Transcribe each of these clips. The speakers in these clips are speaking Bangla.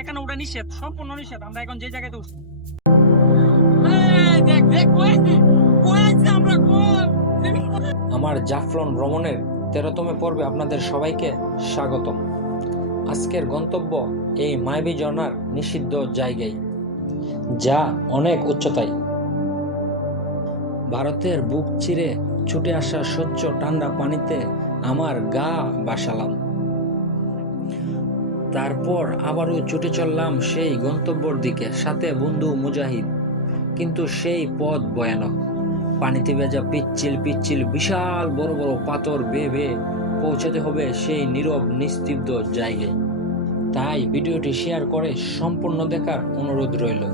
এখানে ওটা নিষেধ সম্পূর্ণ নিষেধ। আমরা এখন যে জায়গায় উঠছি। আমরা জাফলন ভ্রমণের তেরোতম পর্বে আপনাদের সবাইকে স্বাগতম। আজকের গন্তব্য এই মায়াবী ঝর্ণার নিষিদ্ধ জায়গায় যা অনেক উচ্চতায়। ভারতের বুক চিরে ছুটে আসা স্বচ্ছ ঠান্ডা পানিতে আমার গা বাসালাম। তারপর আবারও ছুটে চললাম সেই গন্তব্যর দিকে, সাথে বন্ধু মুজাহিদ। কিন্তু সেই পথ ভয়ানক। পানিতে ভেজা পিচ্ছিল পিচ্ছিল বিশাল বড় বড় পাথর বেয়ে বেয়ে পৌঁছাতে হবে সেই নীরব, নিস্তিব্ধ জায়গায়। তাই ভিডিওটি শেয়ার করে সম্পূর্ণ দেখার অনুরোধ রইল।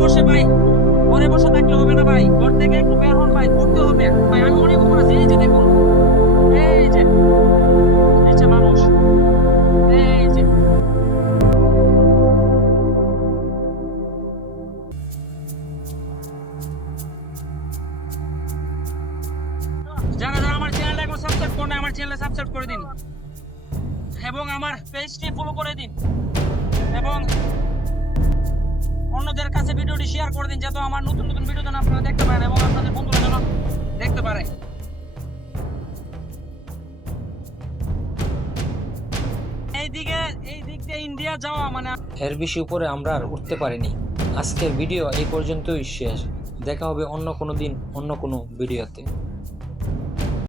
বসে ভাই। ঘরে বসে থাকলে হবে না ভাই। ঘর থেকে একটু বের হন ভাই ঘুরতে হবে। ভাই, আমি উপরে আছি এই যে দেখুন এই যে মানুষ। এই যে। আমার এখন আমার করে দিন। এবং আমার পেজটি ফলো করে দিন। এবং ভিডিওটি শেয়ার করে দিন যাতে আমার নতুন নতুন ভিডিও যেন আপনারা দেখতে পারেন এবং আপনাদের বন্ধুরা যেন দেখতে পারে। এইদিকে এই দিক দিয়ে ইন্ডিয়া যাওয়া মানে এর বেশি উপরে আমরা আর উঠতে পারিনি। আজকের ভিডিও এই পর্যন্তই শেষ। দেখা হবে অন্য কোনো দিন, অন্য কোনো ভিডিওতে